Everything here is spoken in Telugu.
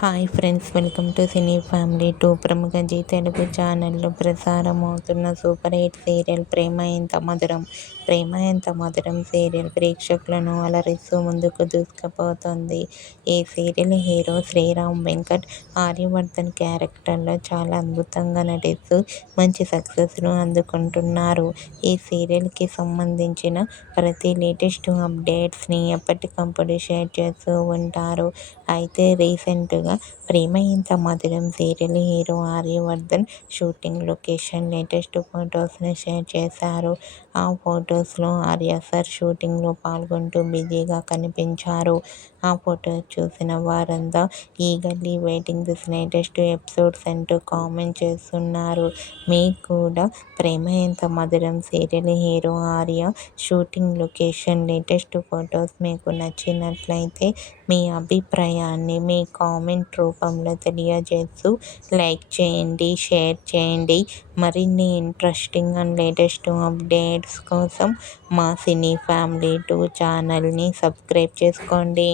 Hi friends, welcome to cine family 2. ప్రముఖ జీ తెలుగు ఛానల్లో ప్రసారం అవుతున్న సూపర్ హిట్ సీరియల్ ప్రేమ ఎంత మధురం. ప్రేమ ఎంత మధురం సీరియల్ ప్రేక్షకులను అలరిస్తూ ముందుకు దూసుకుపోతోంది. ఈ సీరియల్ హీరో శ్రీరామ్ వెంకట్ ఆర్యవర్ధన్ క్యారెక్టర్లో చాలా అద్భుతంగా నటిస్తూ మంచి సక్సెస్ను అందుకుంటున్నారు. ఈ సీరియల్కి సంబంధించిన ప్రతి లేటెస్ట్ అప్డేట్స్ని ఎప్పటికప్పుడు షేర్ చేస్తూ ఉంటారు. అయితే రీసెంట్గా ప్రేమ ఇంత మధురం serial hero Aryavardhan shooting location latest ఫొటోస్ని షేర్ చేశారు. ఆ ఫొటోస్లో ఆర్య సార్ షూటింగ్లో పాల్గొంటూ బిజీగా కనిపించారు. ఆ ఫొటోస్ చూసిన వారంతా eagerly waiting this latest episodes అంటూ కామెంట్ చేస్తున్నారు. మీకు కూడా ప్రేమ ఎంత మధురం serial hero Arya shooting location latest photos మీకు నచ్చినట్లయితే మీ అభిప్రాయాన్ని మీ కామెంట్ రూపంలో తెలియజేస్తూ లైక్ చేయండి, షేర్ చేయండి. మరిన్ని ఇంట్రెస్టింగ్ అండ్ లేటెస్ట్ అప్డేట్స్ కోసం మా సినీ ఫ్యామిలీ 2 ఛానల్ని సబ్స్క్రైబ్ చేసుకోండి.